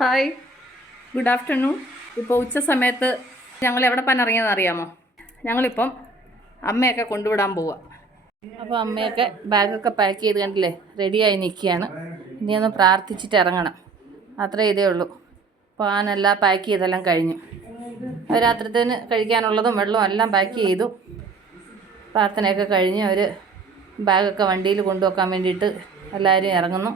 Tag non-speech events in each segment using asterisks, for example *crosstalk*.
Hi. Good afternoon. ഇപ്പോൾ ഉച്ച സമയത്ത് ഞങ്ങൾ എവിടെ പോകാൻ ഇറങ്ങിയതെന്ന് അറിയാമോ? ഞങ്ങളിപ്പം അമ്മയൊക്കെ കൊണ്ടുവിടാൻ പോവുക അപ്പോൾ അമ്മയൊക്കെ ബാഗൊക്കെ പാക്ക് ചെയ്ത് കണ്ടില്ലേ റെഡിയായി നിൽക്കുകയാണ്. ഇനി ഒന്ന് പ്രാർത്ഥിച്ചിട്ട് ഇറങ്ങണം. അത്രേ ഇതേ ഉള്ളൂ. പാനെല്ലാം പാക്ക് ചെയ്തെല്ലാം കഴിഞ്ഞു. രാത്രിത്തേന് കഴിക്കാനുള്ളതും വെള്ളവും എല്ലാം പാക്ക് ചെയ്തു. പ്രാർത്ഥനയൊക്കെ കഴിഞ്ഞ് അവർ ബാഗൊക്കെ വണ്ടിയിൽ കൊണ്ടുവെക്കാൻ വേണ്ടിയിട്ട് എല്ലാവരും ഇറങ്ങുന്നു.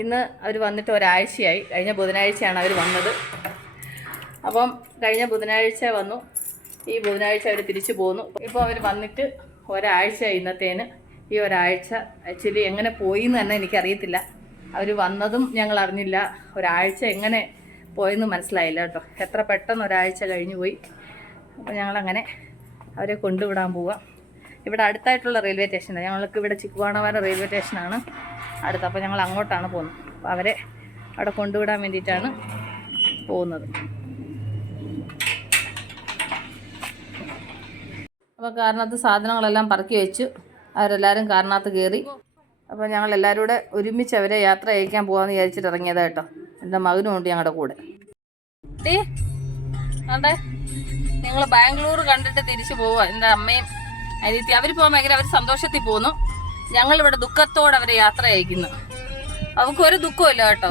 ഇന്ന് അവർ വന്നിട്ട് ഒരാഴ്ചയായി. കഴിഞ്ഞ ബുധനാഴ്ചയാണ് അവർ വന്നത്. അപ്പം കഴിഞ്ഞ ബുധനാഴ്ച വന്നു. ഈ ബുധനാഴ്ച അവർ തിരിച്ചു പോന്നു. ഇപ്പോൾ അവർ വന്നിട്ട് ഒരാഴ്ച ഇന്നത്തേന്. ഈ ഒരാഴ്ച ആക്ച്വലി എങ്ങനെ പോയി എന്ന് തന്നെ എനിക്കറിയത്തില്ല. അവർ വന്നതും ഞങ്ങൾ അറിഞ്ഞില്ല. ഒരാഴ്ച എങ്ങനെ പോയെന്ന് മനസ്സിലായില്ല കേട്ടോ. എത്ര പെട്ടെന്ന് ഒരാഴ്ച കഴിഞ്ഞു പോയി. അപ്പോൾ ഞങ്ങളങ്ങനെ അവരെ കൊണ്ടുവിടാൻ പോവാം. ഇവിടെ അടുത്തായിട്ടുള്ള റെയിൽവേ സ്റ്റേഷനാണ് ഞങ്ങൾക്ക് ഇവിടെ ചിക്കുവാണവാര റെയിൽവേ സ്റ്റേഷനാണ്. അടുത്ത്. അപ്പോൾ ഞങ്ങൾ അങ്ങോട്ടാണ് പോകുന്നത്. അപ്പോൾ അവരെ അവിടെ കൊണ്ടുവിടാൻ വേണ്ടിയിട്ടാണ് പോകുന്നത്. അപ്പോൾ കാരണത്ത് സാധനങ്ങളെല്ലാം പറക്കി വെച്ചു. അവരെല്ലാവരും കാരണത്ത് കയറി അപ്പോൾ ഞങ്ങൾ എല്ലാവരും കൂടെ ഒരുമിച്ച് അവരെ യാത്ര അയക്കാൻ പോകാമെന്ന് വിചാരിച്ചിട്ട് ഇറങ്ങിയതാ കേട്ടോ. എന്റെ മകനും ഉണ്ട് ഞങ്ങളുടെ കൂടെ. നിങ്ങൾ ബാംഗ്ലൂർ കണ്ടിട്ട് തിരിച്ചു പോവുക. എന്റെ അമ്മയും അനിയത്തി അവർ പോകാൻ ഭയങ്കര അവർ സന്തോഷത്തിൽ പോന്നു ഞങ്ങൾ ഇവിടെ ദുഃഖത്തോടെ അവരെ യാത്ര അയക്കുന്നു അവൾക്ക് ഒരു ദുഃഖമില്ല കേട്ടോ.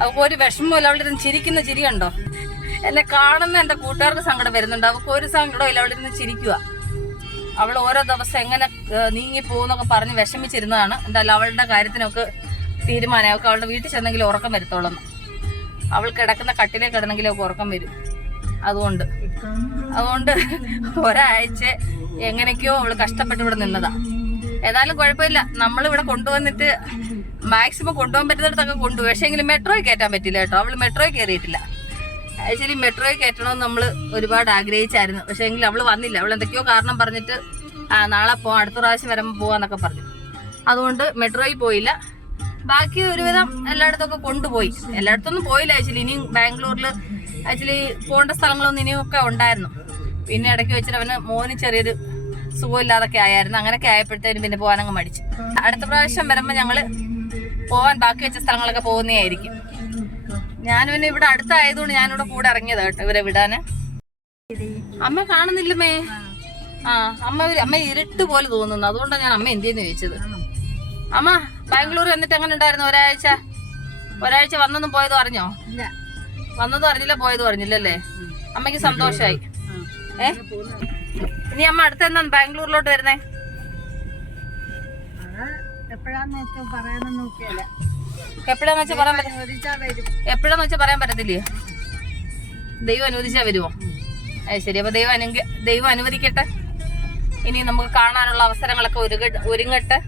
അവൾക്ക് ഒരു വിഷമമില്ല അവിടെ ഇരുന്ന് ചിരിക്കുന്ന ചിരി കണ്ടോ? എന്നെ കാണുന്ന എന്റെ കൂട്ടുകാർക്ക് സങ്കടം വരുന്നുണ്ട്. അവൾക്ക് ഒരു സങ്കടം ഇല്ല. അവളിരുന്ന് ചിരിക്കുക. അവൾ ഓരോ ദിവസം എങ്ങനെ നീങ്ങി പോകുന്നൊക്കെ പറഞ്ഞ് വിഷമിച്ചിരുന്നതാണ്. എന്തായാലും അവളുടെ കാര്യത്തിനൊക്കെ തീരുമാനം. അവൾക്ക് അവളുടെ വീട്ടിൽ ചെന്നെങ്കിലും ഉറക്കം വരുത്തോളന്ന് അവൾ കിടക്കുന്ന കട്ടിലേ കിടന്നെങ്കിലും അവൾക്ക് ഉറക്കം വരും. അതുകൊണ്ട്. അതുകൊണ്ട് ഒരാഴ്ച എങ്ങനെയൊക്കെയോ അവൾ കഷ്ടപ്പെട്ട് ഇവിടെ നിന്നതാ. ഏതായാലും കുഴപ്പമില്ല. നമ്മൾ ഇവിടെ കൊണ്ടുവന്നിട്ട് മാക്സിമം കൊണ്ടുപോകാൻ പറ്റുന്നിടത്തൊക്കെ കൊണ്ടു പക്ഷേ എങ്കിലും മെട്രോയിൽ കയറ്റാൻ പറ്റില്ല കേട്ടോ. അവൾ മെട്രോയിൽ കയറിയിട്ടില്ല. ആക്ച്വലി മെട്രോയിൽ കയറ്റണമെന്ന് നമ്മൾ ഒരുപാട് ആഗ്രഹിച്ചായിരുന്നു. പക്ഷേ എങ്കിലും അവൾ വന്നില്ല. അവൾ എന്തൊക്കെയോ കാരണം പറഞ്ഞിട്ട് ആ നാളെ പോവാം അടുത്ത പ്രാവശ്യം വരുമ്പോൾ പോവാന്നൊക്കെ പറഞ്ഞു. അതുകൊണ്ട് മെട്രോയിൽ പോയില്ല. ബാക്കി ഒരുവിധം എല്ലായിടത്തൊക്കെ കൊണ്ടുപോയി. എല്ലായിടത്തൊന്നും പോയില്ല ആക്ച്വലി. ഇനിയും ബാംഗ്ലൂരിൽ ആക്ച്വലി പോകേണ്ട സ്ഥലങ്ങളൊന്നും ഇനിയും ഒക്കെ ഉണ്ടായിരുന്നു. പിന്നെ ഇടയ്ക്ക് വെച്ചിട്ട് അവന് മോന് ചെറിയൊരു സുഖമില്ലാതൊക്കെ ആയായിരുന്നു. അങ്ങനെയൊക്കെ ആയപ്പോഴത്തേനും പിന്നെ പോകാനങ്ങ് മടിച്ചു. അടുത്ത പ്രാവശ്യം വരുമ്പോൾ ഞങ്ങൾ പോവാൻ ബാക്കി വെച്ച സ്ഥലങ്ങളൊക്കെ പോകുന്നതായിരിക്കും ഞാൻ പിന്നെ ഇവിടെ അടുത്തായതുകൊണ്ട് ഞാനിവിടെ കൂടെ ഇറങ്ങിയത് കേട്ടോ ഇവരെ വിടാന്. അമ്മ കാണുന്നില്ലമ്മേ. ആ അമ്മ അമ്മ ഇരുട്ട് പോലെ തോന്നുന്നു. അതുകൊണ്ടാണ് ഞാൻ അമ്മ എന്തിയെന്ന് ചോദിച്ചത്. അമ്മ ബാംഗ്ലൂർ എന്നിട്ട് എങ്ങനെ ഉണ്ടായിരുന്നു ഒരാഴ്ച? ഒരാഴ്ച വന്നതും പോയതും അറിഞ്ഞോ? വന്നതും അറിഞ്ഞില്ല പോയതും അറിഞ്ഞില്ലല്ലേ അമ്മയ്ക്ക് സന്തോഷായി. ഏ? ഇനി അമ്മ അടുത്ത എന്നാണ് ബാംഗ്ലൂരിലോട്ട് വരുന്നേ? എപ്പോഴാന്ന് വെച്ചാൽ പറയാൻ പറ്റ എപ്പോഴാന്ന് വെച്ചാൽ പറയാൻ പറ്റത്തില്ലേ ദൈവം അനുവദിച്ചാ വരുമോ അത് ശരി അപ്പൊ ദൈവം അനു ദൈവം അനുവദിക്കട്ടെ. ഇനി നമുക്ക് കാണാനുള്ള അവസരങ്ങളൊക്കെ ഒരു ഒരുങ്ങട്ടെ.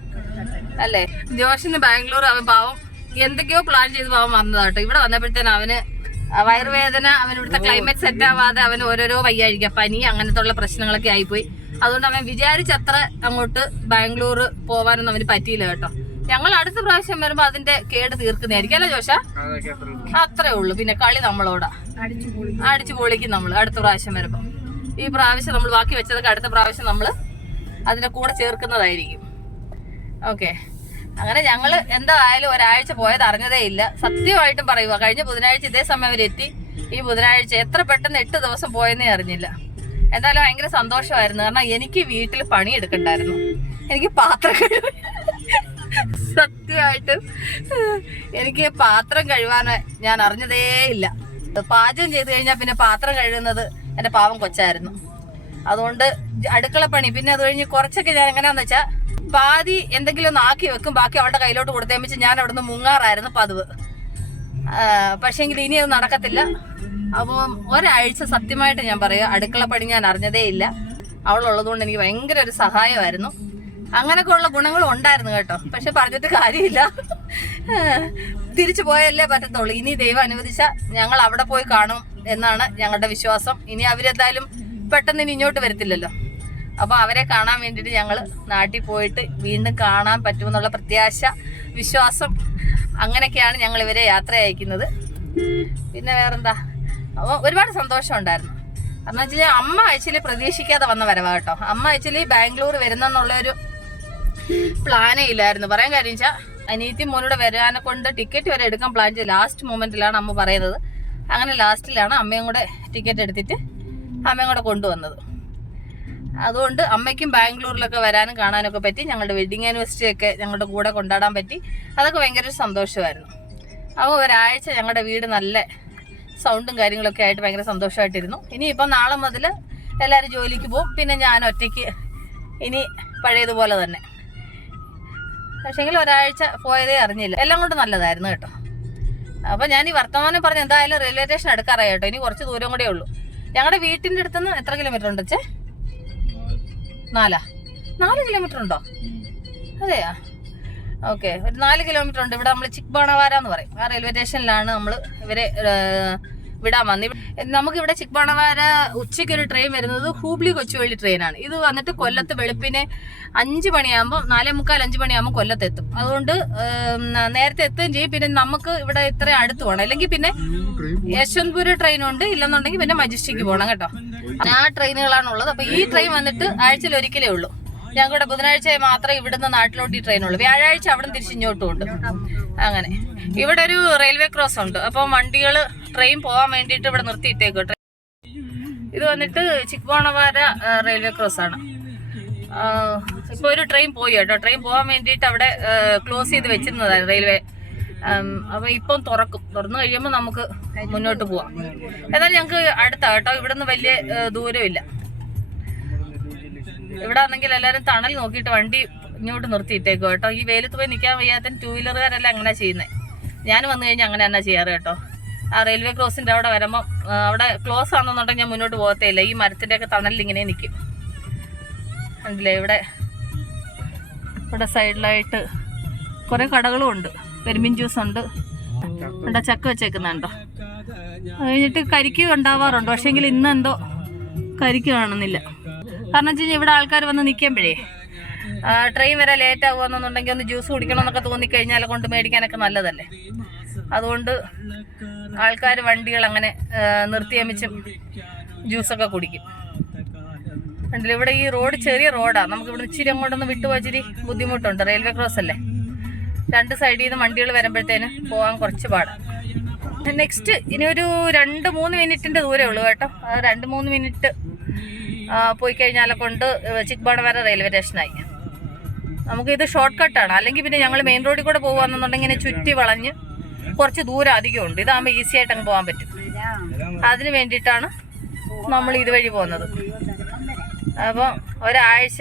അല്ലേ? ജോഷിന് ബാംഗ്ലൂർ അവൻ പാവം. എന്തൊക്കെയോ പ്ലാൻ ചെയ്ത് പാവം വന്നതാട്ടോ ഇവിടെ വന്നപ്പോഴത്തേനും അവന് വയറുവേദന അവൻ ഇവിടുത്തെ ക്ലൈമറ്റ് സെറ്റ് ആവാതെ അവൻ ഓരോരോ വയ്യാഴിക പനി അങ്ങനത്തെ ഉള്ള പ്രശ്നങ്ങളൊക്കെ ആയിപ്പോയി. അതുകൊണ്ട് അവൻ വിചാരിച്ചത്ര അങ്ങോട്ട് ബാംഗ്ലൂർ പോവാനൊന്നും അവന് പറ്റിയില്ല കേട്ടോ. ഞങ്ങൾ അടുത്ത പ്രാവശ്യം വരുമ്പോ അതിന്റെ കേട് തീർക്കുന്നതായിരിക്കും. അല്ലേ ജോഷ? അത്രേ ഉള്ളൂ. പിന്നെ കളി നമ്മളോടാ. അടിച്ചു പൊളിക്കും നമ്മൾ അടുത്ത പ്രാവശ്യം വരുമ്പോ. ഈ പ്രാവശ്യം നമ്മൾ ബാക്കി വെച്ചതൊക്കെ അടുത്ത പ്രാവശ്യം നമ്മൾ അതിന്റെ കൂടെ ചേർക്കുന്നതായിരിക്കും. ഓക്കെ. അങ്ങനെ ഞങ്ങൾ എന്തായാലും ഒരാഴ്ച പോയത് അറിഞ്ഞതേ ഇല്ല. സത്യമായിട്ടും പറയുക കഴിഞ്ഞ ബുധനാഴ്ച ഇതേ സമയം വരെ എത്തി. ഈ ബുധനാഴ്ച എത്ര പെട്ടെന്ന് എട്ട് ദിവസം പോയെന്നേ അറിഞ്ഞില്ല. എന്തായാലും ഭയങ്കര സന്തോഷമായിരുന്നു. കാരണം എനിക്ക് വീട്ടിൽ പണി എടുക്കണ്ടായിരുന്നു എനിക്ക് പാത്രം കഴുകി സത്യമായിട്ടും എനിക്ക് പാത്രം കഴുകാൻ ഞാൻ അറിഞ്ഞതേ ഇല്ല. പാചകം ചെയ്ത് കഴിഞ്ഞാൽ പിന്നെ പാത്രം കഴുകുന്നത് എന്റെ പാവം കൊച്ചായിരുന്നു. അതുകൊണ്ട് അടുക്കള പണി. പിന്നെ അത് കഴിഞ്ഞ് കുറച്ചൊക്കെ ഞാൻ എങ്ങനെയാന്ന് വെച്ചാൽ പാതി എന്തെങ്കിലും ഒന്ന് ആക്കി വെക്കും. ബാക്കി അവളുടെ കയ്യിലോട്ട് കൊടുത്തേ വെച്ച് ഞാൻ അവിടുന്ന് മുങ്ങാറായിരുന്നു പതിവ്. പക്ഷേങ്കിൽ ഇനി അത് നടക്കത്തില്ല. അപ്പോൾ ഒരാഴ്ച സത്യമായിട്ട് ഞാൻ പറയാം അടുക്കള പണി ഞാൻ അറിഞ്ഞതേ ഇല്ല. അവളുള്ളതുകൊണ്ട് എനിക്ക് ഭയങ്കര ഒരു സഹായമായിരുന്നു. അങ്ങനെയൊക്കെ ഉള്ള ഗുണങ്ങളും ഉണ്ടായിരുന്നു കേട്ടോ. പക്ഷെ പറഞ്ഞിട്ട് കാര്യമില്ല. തിരിച്ചു പോയല്ലേ പറ്റത്തുള്ളൂ. ഇനി ദൈവം അനുവദിച്ച ഞങ്ങൾ അവിടെ പോയി കാണും എന്നാണ് ഞങ്ങളുടെ വിശ്വാസം. ഇനി അവരെന്തായാലും പെട്ടെന്ന് ഇനി ഇങ്ങോട്ട് വരത്തില്ലല്ലോ. അപ്പൊ അവരെ കാണാൻ വേണ്ടിയിട്ട് ഞങ്ങൾ നാട്ടിൽ പോയിട്ട് വീണ്ടും കാണാൻ പറ്റുമെന്നുള്ള പ്രത്യാശ വിശ്വാസം അങ്ങനെയൊക്കെയാണ് ഞങ്ങൾ ഇവരെ യാത്ര അയക്കുന്നത്. പിന്നെ വേറെന്താ? ഒരുപാട് സന്തോഷം ഉണ്ടായിരുന്നു. കാരണം വെച്ചാൽ അമ്മ ആക്ച്വലി പ്രതീക്ഷിക്കാതെ വന്ന വരവാ കേട്ടോ. അമ്മ ആക്ച്വലി ബാംഗ്ലൂർ വരുന്നെന്നുള്ളൊരു പ്ലാനേ ഇല്ലായിരുന്നു. പറയാൻ കാര്യം വെച്ചാൽ അനീതി മോനോട് വരാനെ കൊണ്ട് ടിക്കറ്റ് വരെ എടുക്കാൻ പ്ലാൻ ചെയ്ത് ലാസ്റ്റ് മൊമെന്റിലാണ് അമ്മ പറയുന്നത്. അങ്ങനെ ലാസ്റ്റിലാണ് അമ്മയും കൂടെ ടിക്കറ്റ് എടുത്തിട്ട് അമ്മയും കൂടെ കൊണ്ടുവന്നത്. അതുകൊണ്ട് അമ്മയ്ക്കും ബാംഗ്ലൂരിലൊക്കെ വരാനും കാണാനൊക്കെ പറ്റി ഞങ്ങളുടെ വെഡിങ് ആനിവേഴ്സറി ഒക്കെ ഞങ്ങളുടെ കൂടെ കൊണ്ടാടാൻ പറ്റി. അതൊക്കെ ഭയങ്കര ഒരു സന്തോഷമായിരുന്നു. അപ്പോൾ ഒരാഴ്ച ഞങ്ങളുടെ വീട് നല്ല സൗണ്ടും കാര്യങ്ങളൊക്കെ ആയിട്ട് ഭയങ്കര സന്തോഷമായിട്ടിരുന്നു. ഇനിയിപ്പം നാളെ മുതൽ എല്ലാവരും ജോലിക്ക് പോകും. പിന്നെ ഞാൻ ഒറ്റയ്ക്ക് ഇനി പഴയതുപോലെ തന്നെ. പക്ഷേങ്കിൽ ഒരാഴ്ച പോയതേ അറിഞ്ഞില്ല. എല്ലാം കൊണ്ട് നല്ലതായിരുന്നു കേട്ടോ. അപ്പോൾ ഞാൻ ഈ വർത്തമാനം പറഞ്ഞ് എന്തായാലും റെയിൽവേ സ്റ്റേഷൻ എടുക്കാറായി കേട്ടോ. ഇനി കുറച്ച് ദൂരം കൂടെ ഉള്ളൂ. ഞങ്ങളുടെ വീട്ടിന്റെ അടുത്തുനിന്ന് എത്ര കിലോമീറ്റർ ഉണ്ട് ചേ നാലാ? നാല് കിലോമീറ്റർ ഉണ്ടോ? അതെയാ? ഓക്കെ ഒരു നാല് കിലോമീറ്റർ ഉണ്ട്. ഇവിടെ നമ്മൾ ചിക്ബാണവാര എന്ന് പറയും. ആ റെയിൽവേ സ്റ്റേഷനിലാണ് നമ്മൾ ഇവരെ വിടാൻ വന്നു. നമുക്ക് ഇവിടെ ചിക്ബാണവാര ഉച്ചയ്ക്ക് ഒരു ട്രെയിൻ വരുന്നത് ഹൂബ്ലി കൊച്ചുവേളി ട്രെയിനാണ് ഇത് വന്നിട്ട് കൊല്ലത്ത് വെളുപ്പിനെ അഞ്ച് മണിയാകുമ്പോൾ നാലേ മുക്കാൽ അഞ്ച് മണിയാകുമ്പോൾ കൊല്ലത്ത് എത്തും അതുകൊണ്ട് നേരത്തെ എത്തുകയും ചെയ്യും. പിന്നെ നമുക്ക് ഇവിടെ ഇത്ര അടുത്ത് പോകണം. അല്ലെങ്കിൽ പിന്നെ യശ്വന്ത്പുര ട്രെയിൻ ഉണ്ട്. ഇല്ലെന്നുണ്ടെങ്കിൽ പിന്നെ മജിസ്ട്രിക്ക് പോകണം കേട്ടോ. ആ ട്രെയിനുകളാണ് ഉള്ളത് അപ്പൊ ഈ ട്രെയിൻ വന്നിട്ട് ആഴ്ചയിൽ ഒരിക്കലേ ഉള്ളൂ. ഞങ്ങളുടെ ബുധനാഴ്ച മാത്രമേ ഇവിടുന്ന് നാട്ടിലോട്ട് ഈ ട്രെയിൻ ഉള്ളൂ. വ്യാഴാഴ്ച അവിടെ തിരിച്ചിഞ്ഞോട്ടും ഉണ്ട്. അങ്ങനെ. ഇവിടെ ഒരു റെയിൽവേ ക്രോസ് ഉണ്ട്. അപ്പം വണ്ടികൾ ട്രെയിൻ പോകാൻ വേണ്ടിയിട്ട് ഇവിടെ നിർത്തിയിട്ടേക്കും. ട്രെയിൻ ഇത് വന്നിട്ട് ചിക്ബോണവാര റെയിൽവേ ക്രോസ് ആണ്. ഇപ്പോൾ ഒരു ട്രെയിൻ പോയി കേട്ടോ. ട്രെയിൻ പോകാൻ വേണ്ടിയിട്ട് അവിടെ ക്ലോസ് ചെയ്ത് വെച്ചിരുന്നതാണ് റെയിൽവേ. അപ്പം ഇപ്പം തുറക്കും. തുറന്നു കഴിയുമ്പോൾ നമുക്ക് മുന്നോട്ട് പോവാം. എന്നാലും ഞങ്ങൾക്ക് അടുത്താ കേട്ടോ. ഇവിടുന്ന് വലിയ ദൂരമില്ല. ഇവിടെ ആണെങ്കിൽ എല്ലാവരും തണൽ നോക്കിയിട്ട് വണ്ടി ഇങ്ങോട്ട് നിർത്തിയിട്ടേക്കോ കേട്ടോ. ഈ വെയിലത്ത് പോയി നിൽക്കാൻ വയ്യാത്ത ടൂ വീലറുകാരെല്ലാം അങ്ങനെ ചെയ്യുന്നത് ഞാൻ വന്നു കഴിഞ്ഞാൽ അങ്ങനെ തന്നെ ചെയ്യാറ് കേട്ടോ. ആ റെയിൽവേ ക്രോസിന്റെ അവിടെ വരുമ്പോൾ അവിടെ ക്ലോസ് ആണെന്നുണ്ടെങ്കിൽ ഞാൻ മുന്നോട്ട് പോകത്തേയില്ല. ഈ മരത്തിന്റെയൊക്കെ തണലിൽ ഇങ്ങനെ നിൽക്കും കണ്ടില്ലേ? ഇവിടെ ഇവിടെ സൈഡിലായിട്ട് കുറേ കടകളും ഉണ്ട്. കരിമീൻ ജ്യൂസ് ഉണ്ട്. ഇവിടെ ചക്ക വെച്ചേക്കുന്നുണ്ടോ? കഴിഞ്ഞിട്ട് കരിക്ക് ഉണ്ടാവാറുണ്ട്. പക്ഷേങ്കിൽ ഇന്ന് എന്തോ കരിക്ക് കാണുന്നില്ല. കാരണം വെച്ച് ഇവിടെ ആൾക്കാർ വന്ന് നിൽക്കുമ്പോഴേ ട്രെയിൻ വരെ ലേറ്റ് ആകുമെന്നുണ്ടെങ്കിൽ ഒന്ന് ജ്യൂസ് കുടിക്കണം എന്നൊക്കെ തോന്നിക്കഴിഞ്ഞാൽ കൊണ്ട് മേടിക്കാനൊക്കെ നല്ലതല്ലേ? അതുകൊണ്ട് ആൾക്കാർ വണ്ടികൾ അങ്ങനെ നിർത്തിയമിച്ചും ജ്യൂസൊക്കെ കുടിക്കും. കണ്ടില്ലേ? ഇവിടെ ഈ റോഡ് ചെറിയ റോഡാണ് നമുക്ക് ഇവിടെ ഇച്ചിരി അങ്ങോട്ടൊന്ന് വിട്ടുപോയി ഇച്ചിരി ബുദ്ധിമുട്ടുണ്ട്. റെയിൽവേ ക്രോസ് അല്ലേ രണ്ട് സൈഡിൽ നിന്ന് വണ്ടികൾ വരുമ്പോഴത്തേന് പോകാൻ കുറച്ച് പാടാണ് നെക്സ്റ്റ് ഇനി ഒരു രണ്ട് മൂന്ന് മിനിറ്റിന്റെ ദൂരമേ ഉള്ളൂ കേട്ടോ. അത് രണ്ട് മൂന്ന് മിനിറ്റ് പോയി കഴിഞ്ഞാലെ കൊണ്ട് ചിക്ബാണവര റെയിൽവേ സ്റ്റേഷനായി. നമുക്കിത് ഷോർട്ട് കട്ടാണ്. അല്ലെങ്കിൽ പിന്നെ ഞങ്ങൾ മെയിൻ റോഡിൽ കൂടെ പോകുകയാണെന്നുണ്ടെങ്കിൽ ഇങ്ങനെ ചുറ്റി വളഞ്ഞ് കുറച്ച് ദൂരം അധികം ഉണ്ട്. ഇതാകുമ്പോൾ ഈസി ആയിട്ട് അങ്ങ് പോകാൻ പറ്റും. അതിന് വേണ്ടിയിട്ടാണ് നമ്മൾ ഇതുവഴി പോകുന്നത്. അപ്പോൾ ഒരാഴ്ച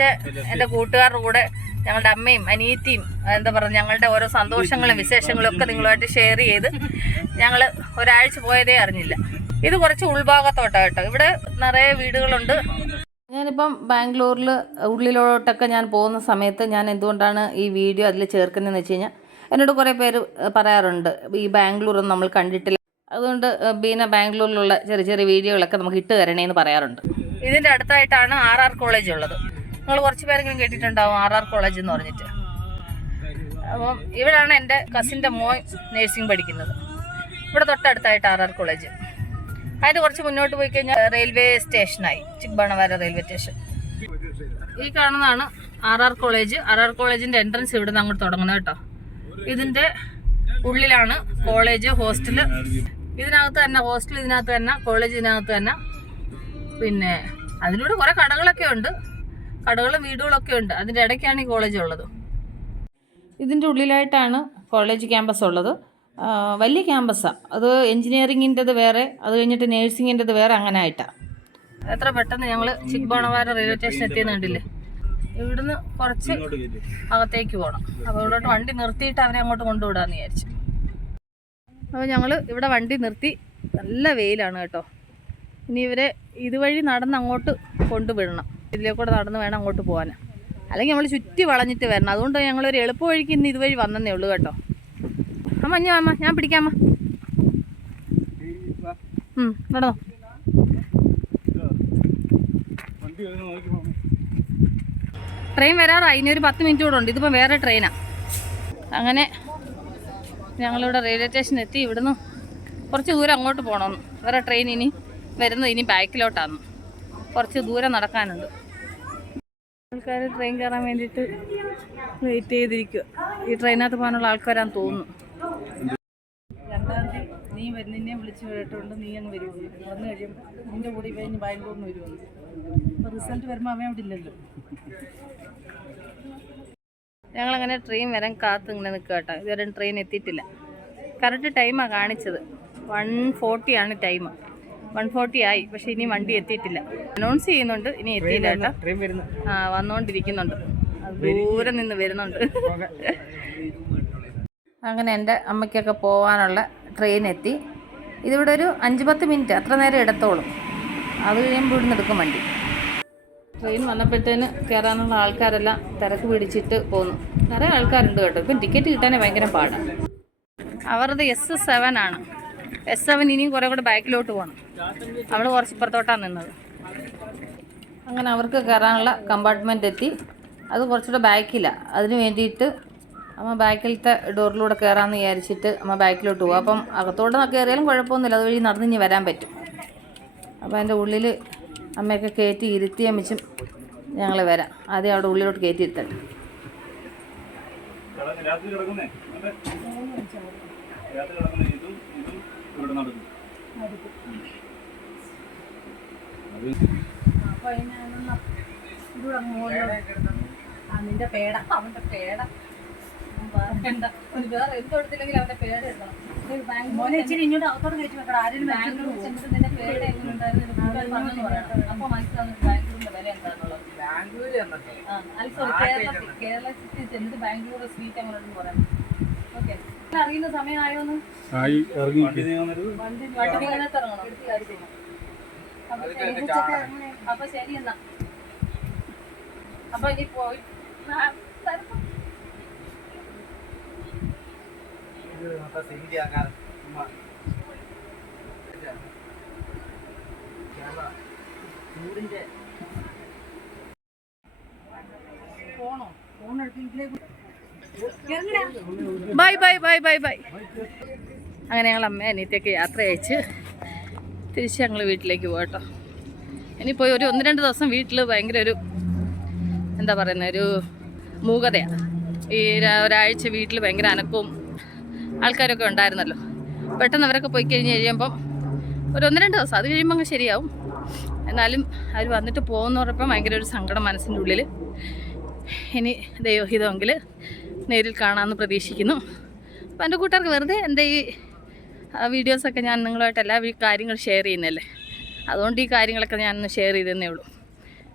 എന്റെ കൂട്ടുകാരുടെ കൂടെ ഞങ്ങളുടെ അമ്മയും അനിയത്തിയും എന്താ പറയുക ഞങ്ങളുടെ ഓരോ സന്തോഷങ്ങളും വിശേഷങ്ങളും ഒക്കെ നിങ്ങളുമായിട്ട് ഷെയർ ചെയ്ത് ഞങ്ങൾ ഒരാഴ്ച പോയതേ അറിഞ്ഞില്ല. ഇത് കുറച്ച് ഉൾഭാഗത്തോട്ടാണ് കേട്ടോ. ഇവിടെ നിറയെ വീടുകളുണ്ട്. ഞാനിപ്പം ബാംഗ്ലൂരിൽ ഉള്ളിലോട്ടൊക്കെ ഞാൻ പോകുന്ന സമയത്ത് ഞാൻ എന്തുകൊണ്ടാണ് ഈ വീഡിയോ അതിൽ ചേർക്കുന്നതെന്ന് വെച്ച് കഴിഞ്ഞാൽ എന്നോട് കുറേ പേര് പറയാറുണ്ട്. ഈ ബാംഗ്ലൂരൊന്നും നമ്മൾ കണ്ടിട്ടില്ല. അതുകൊണ്ട് പിന്നെ ബാംഗ്ലൂരിലുള്ള ചെറിയ ചെറിയ വീഡിയോകളൊക്കെ നമുക്ക് ഇട്ട് തരണേന്ന് പറയാറുണ്ട്. ഇതിന്റെ അടുത്തായിട്ടാണ് ആർ ആർ കോളേജ് ഉള്ളത്. നിങ്ങൾ കുറച്ച് പേരെങ്കിലും കേട്ടിട്ടുണ്ടാവും ആർ ആർ കോളേജ് എന്ന് പറഞ്ഞിട്ട്. അപ്പം ഇവിടാണ് എന്റെ കസിന്റെ മോൻ നേഴ്സിംഗ് പഠിക്കുന്നത്. ഇവിടെ തൊട്ടടുത്തായിട്ട് ആർ ആർ കോളേജ്. അതിന് കുറച്ച് മുന്നോട്ട് പോയി കഴിഞ്ഞാൽ റെയിൽവേ സ്റ്റേഷനായി ചിക്ബാണവാര റെയിൽവേ സ്റ്റേഷൻ. ഈ കാണുന്നതാണ് R R college. R R കോളേജിന്റെ എൻട്രൻസ് ഇവിടെ നിന്ന് അങ്ങോട്ട് തുടങ്ങുന്നത് കേട്ടോ. ഇതിന്റെ ഉള്ളിലാണ് കോളേജ് ഹോസ്റ്റൽ. ഇതിനകത്ത് തന്നെ ഹോസ്റ്റൽ ഇതിനകത്ത് തന്നെ കോളേജ് ഇതിനകത്ത് തന്നെ. പിന്നെ അതിലൂടെ കുറെ കടകളൊക്കെ ഉണ്ട്. കടകളും വീടുകളൊക്കെ ഉണ്ട്. അതിന്റെ ഇടയ്ക്കാണ് ഈ കോളേജ് ഉള്ളത്. ഇതിന്റെ ഉള്ളിലായിട്ടാണ് കോളേജ് ക്യാമ്പസ് ഉള്ളത്. വലിയ ക്യാമ്പസാണ് അത് എൻജിനീയറിങ്ങിന്റെത് വേറെ അത് കഴിഞ്ഞിട്ട് നേഴ്സിങ്ങിന്റെത് വേറെ അങ്ങനെ ആയിട്ടാണ് എത്ര പെട്ടെന്ന് ഞങ്ങൾ ചിക്ബോണവാര റെയിൽവേ സ്റ്റേഷൻ എത്തിയെന്ന് കണ്ടില്ലേ? ഇവിടുന്ന് കുറച്ച് അകത്തേക്ക് പോകണം അപ്പോൾ ഇവിടോട്ട് വണ്ടി നിർത്തിയിട്ട് അവരെ അങ്ങോട്ട് കൊണ്ടുവിടാന്ന് വിചാരിച്ചു. അപ്പോൾ ഞങ്ങൾ ഇവിടെ വണ്ടി നിർത്തി. നല്ല വെയിലാണ് കേട്ടോ. ഇനി ഇവരെ ഇതുവഴി നടന്ന് അങ്ങോട്ട് കൊണ്ടുവിടണം. ഇതിലേക്കൂടെ നടന്ന് വേണം അങ്ങോട്ട് പോകാൻ അല്ലെങ്കിൽ നമ്മൾ ചുറ്റി വളഞ്ഞിട്ട് വരണം. അതുകൊണ്ട് ഞങ്ങൾ ഒരു എളുപ്പ വഴിക്ക് ഇന്ന് ഇതുവഴി വന്നതേ ഉള്ളൂ കേട്ടോ. അമ്മ ഞാൻ അമ്മ. ഞാൻ പിടിക്കാമ്മ ഉം, നടന്നോ ട്രെയിൻ വരാറായി. ഇനി ഒരു പത്ത് മിനിറ്റ് കൂടെ ഉണ്ട്. ഇതിപ്പോൾ വേറെ ട്രെയിനാണ് അങ്ങനെ ഞങ്ങളിവിടെ റെയിൽവേ സ്റ്റേഷൻ എത്തി. ഇവിടുന്ന് കുറച്ച് ദൂരം അങ്ങോട്ട് പോകണമെന്ന്. വേറെ ട്രെയിൻ ഇനി വരുന്നത് ഇനി ബാക്കിലോട്ടാണ് കുറച്ച് ദൂരം നടക്കാനുണ്ട്. ആൾക്കാർ ട്രെയിൻ കയറാൻ വേണ്ടിയിട്ട് വെയിറ്റ് ചെയ്തിരിക്കുക ഈ ട്രെയിനകത്ത് പോകാനുള്ള ആൾക്കാരാന്ന് തോന്നുന്നു. നീ നിന്നെ വിളിച്ച് കേട്ടോണ്ട് നീ അങ്ങ് വരുമോ വന്നു കഴിയുമ്പോൾ നിന്റെ കൂടി കഴിഞ്ഞ് ബാംഗ്ലൂരിൽ നിന്ന് വരുമെന്ന് അപ്പോൾ റിസൾട്ട് വരുമ്പോൾ അവൻ അവിടെ ഇല്ലല്ലോ. ഞങ്ങളങ്ങനെ ട്രെയിൻ വരാൻ കാത്ത് ഇങ്ങനെ നിൽക്കുക കേട്ടോ ഇതുവരെ ട്രെയിൻ എത്തിയിട്ടില്ല. കറക്റ്റ് ടൈമാണ് കാണിച്ചത്. വൺ ഫോർട്ടിയാണ് ടൈം വൺ ഫോർട്ടി ആയി. പക്ഷെ ഇനി വണ്ടി എത്തിയിട്ടില്ല. അനൗൺസ് ചെയ്യുന്നുണ്ട്. ഇനി എത്തിയില്ല കേട്ടോ. ട്രെയിൻ വരുന്നു ആ വന്നുകൊണ്ടിരിക്കുന്നുണ്ട് ദൂരെ നിന്ന് വരുന്നുണ്ട്. *laughs* അങ്ങനെ എന്റെ അമ്മയ്ക്കൊക്കെ പോകാനുള്ള ട്രെയിൻ എത്തി. ഇതിവിടെ ഒരു അഞ്ച് പത്ത് മിനിറ്റ് അത്ര നേരം എടുത്തോളും. അത് കഴിയുമ്പോൾ ഇവിടുന്ന് എടുക്കും വണ്ടി. ട്രെയിൻ വന്നപ്പോഴത്തേന് കയറാനുള്ള ആൾക്കാരെല്ലാം തിരക്ക് പിടിച്ചിട്ട് പോന്നു. നിറയെ ആൾക്കാരുണ്ട് കേട്ടോ. ഇപ്പം ടിക്കറ്റ് കിട്ടാനേ ഭയങ്കര പാടാണ് അവരുടെ എസ് സെവൻ ആണ്. എസ് സെവൻ ഇനിയും കുറേ കൂടെ ബാക്കിലോട്ട് പോകണം അവൾ കുറച്ച് ഇപ്പുറത്തോട്ടാണ് നിന്നത്. അങ്ങനെ അവർക്ക് കയറാനുള്ള കമ്പാർട്ട്മെന്റ് എത്തി. അത് കുറച്ചുകൂടെ ബാക്കിലാണ് അതിന് വേണ്ടിയിട്ട് അമ്മ ബാക്കിലത്തെ ഡോറിലൂടെ കയറാമെന്ന് വിചാരിച്ചിട്ട് അമ്മ ബാക്കിലോട്ട് പോകും അപ്പം അകത്തോട്ട് കയറിയാലും കുഴപ്പമൊന്നുമില്ല. അതുവഴി നടന്ന് ഇനി വരാൻ പറ്റും. അപ്പോൾ അതിന്റെ ഉള്ളിൽ അമ്മയൊക്കെ കയറ്റി ഇരുത്തിയ മിച്ചും ഞങ്ങൾ വരാം. ആദ്യം അവിടെ ഉള്ളിലോട്ട് കയറ്റി ഇരുത്തട്ടെ അതിന്റെ പേട അവന്റെ പേട. ഒരു വേറെ എന്തെടുത്തില്ലെങ്കിൽ അവന്റെ പേട മോനെ ഇച്ചിരി ഇങ്ങോട്ട് അകത്തോട്ട് കയറ്റി വെക്കണം ആരെങ്കിലും ബാംഗ്ലൂർ ചെന്നിട്ട് നിന്റെ പേട എങ്ങനെ ഉണ്ടായിരുന്നു? പറയണം. അപ്പൊ മനസ്സിലാവുന്ന ബാംഗ്ലൂരിന്റെ വില എന്താണെന്നുള്ളത്. അല്ല സോറി കേരളത്തിൽ കേരളത്തിൽ ചെന്നിട്ട് ബാംഗ്ലൂർ സ്വീറ്റ് എങ്ങനെ ഉണ്ടെന്ന് പറയാം ഓക്കെ അറിയുന്ന സമയമായോന്ന് വണ്ടി നീങ്ങാനത്ത് ഇറങ്ങണം. അപ്പൊ ശരി എന്നാ. അപ്പൊ ഇനി പോയി. ആ, ചൂടിന്റെ പോണോ? Phone എടുത്തെങ്കിലേ bye bye bye bye bye. അങ്ങനെ ഞങ്ങൾ അമ്മ അനിയത്തേക്ക് യാത്ര അയച്ച് തിരിച്ച് ഞങ്ങൾ വീട്ടിലേക്ക് പോകട്ടോ ഇനിയിപ്പോൾ ഒരു ഒന്ന് രണ്ട് ദിവസം വീട്ടിൽ ഭയങ്കര ഒരു എന്താ പറയുന്ന ഒരു മൂകതയാണ് ഈ ഒരാഴ്ച വീട്ടിൽ ഭയങ്കര അനക്കവും ആൾക്കാരൊക്കെ ഉണ്ടായിരുന്നല്ലോ. പെട്ടെന്ന് അവരൊക്കെ പോയി കഴിഞ്ഞ് കഴിയുമ്പം ഒരു ഒന്ന് രണ്ട് ദിവസം അത് കഴിയുമ്പോൾ അങ്ങ് ശരിയാവും. എന്നാലും അവർ വന്നിട്ട് പോകുന്ന പറഞ്ഞപ്പം ഭയങ്കര ഒരു സങ്കടം മനസ്സിന്റെ ഉള്ളിൽ ഇനി ദൈവഹിതമെങ്കിൽ നേരിൽ കാണാമെന്ന് പ്രതീക്ഷിക്കുന്നു. അപ്പം എന്റെ കൂട്ടുകാർക്ക് വെറുതെ എന്റെ ഈ വീഡിയോസൊക്കെ ഞാൻ നിങ്ങളുമായിട്ട് എല്ലാ കാര്യങ്ങൾ ഷെയർ ചെയ്യുന്നല്ലേ അതുകൊണ്ട് ഈ കാര്യങ്ങളൊക്കെ ഞാനൊന്ന് ഷെയർ ചെയ്തെന്നേ ഉള്ളൂ.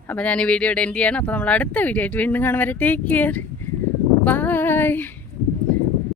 അപ്പോൾ ഞാൻ ഈ വീഡിയോ എൻഡ് ചെയ്യണം. അപ്പോൾ നമ്മൾ അടുത്ത വീഡിയോ ആയിട്ട് വീണ്ടും കാണാൻ വരെ. Take care